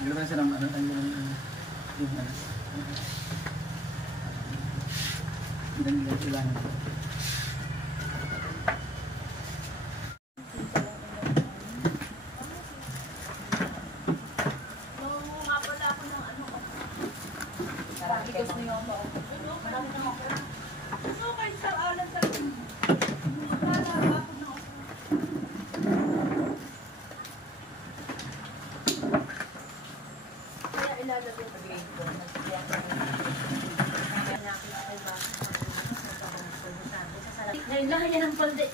Gano'n sila ng ano, yung ano. Ilan sila na. Lahat yan ang palde.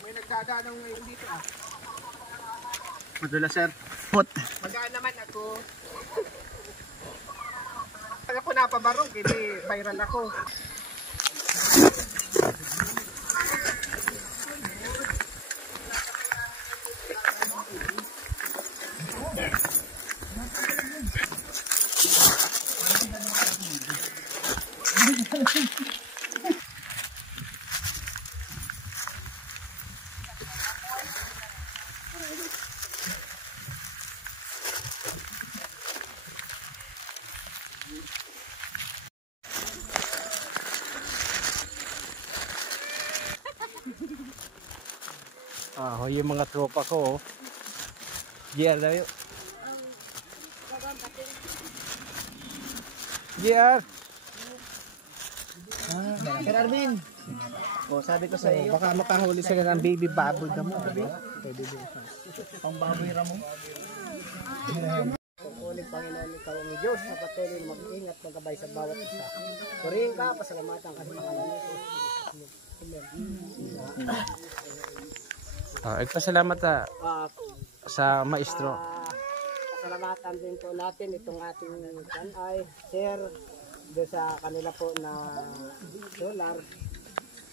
May nagdadanaw ngayon dito ah. Madulas sir. Hot. Magaan naman ako. Pag ako napabarog, hindi viral ako. Yung mga tropa ko, oh. GR daw yun. GR! Sir Arvin, sabi ko sa iyo, baka makahuli sila ng baby baboy ka mo. Pang baboy ramo. Pagkulit Panginoon ikaw ang Diyos na patuloy na mag-ingat magkabay sa bawat isa. Purihin ka, pasalamatan ka sa mga lalaki. Nagpasalamat sa maestro. Pasalamatan din po natin itong ating kanay, sir, doon sa kanila po na solar.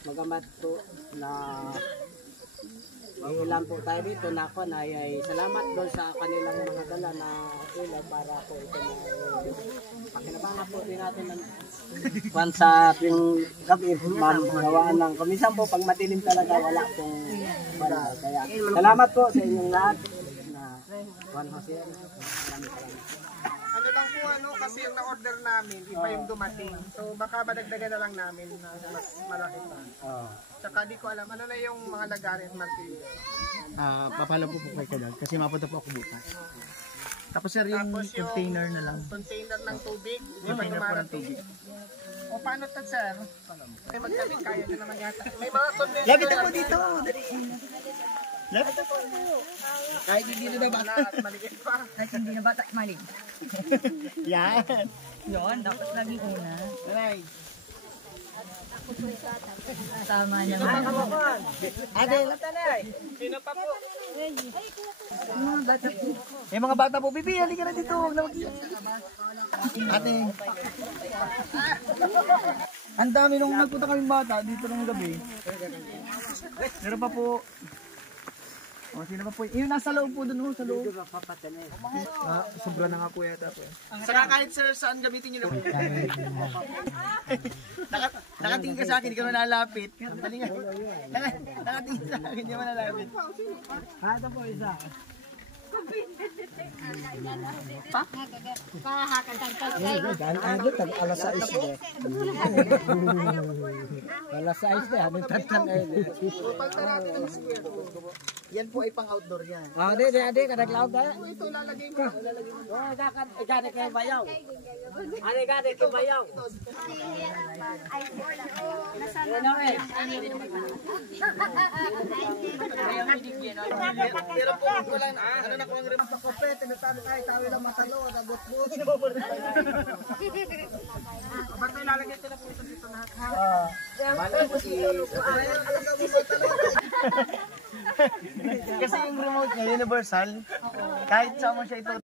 Magamat po na ilan po tayo dito na ako na ay salamat doon sa kanilang mga dala na ilaw para po ito na pakinabangan po din natin ng sa yung gabi gawaan ng kumisan po pag matilim talaga wala pong wala. Kaya salamat po sa inyong lahat na Juan Jose. Ano lang po kasi yung na-order namin iba yung dumating. So baka madagdagan na lang namin na mas malaki pa. Tsaka di ko alam ano na yung mga lagarin martilyo. Papala po kay Kadag kasi mapunta po ako bukas. Tapos sir yung container na lang. Container ng tubig. Container po ng tubig. O paano to sir? Ay magkabit kaya na naman yata. May mga container. Lagi po dito. Yes? Kahit hindi na bata. Kahit hindi na bata, malig. Yan. Yun, dapat laging una. Right. Tama naman. Ate, Sino pa po? Mga bata po. may mga bata po. Bibi, halika na dito. Huwag na Ate. Ang dami nung nagpunta kaming bata dito ng gabi. Meron pa po. O, sino pa po? Yung nasa loob po dun, sa loob. Sobra na nga po yata po. Saka kahit sir, saan gamitin nyo naman. Nakatingin ka sa akin, hindi ka nalalapit. Dali nga. Nakatingin sa akin, hindi ka nalalapit. Ito po isa. Alas 6 de. Alas 6 de, ano tatan ay. Yan po ay pang outdoor yan. Ah, di kadaglaw ka. Ito lalagay mo. Oh, gani kay bayaw. Ani gani kay bayaw. Ano eh? Pero po wala ano na ko ang rim sa kope, tinatalo tayo, tawi lang matalo, nabot-bot. Ba't may lalagay sila po dito na? Kasi yung remote niya universal, kahit saan mo siya ito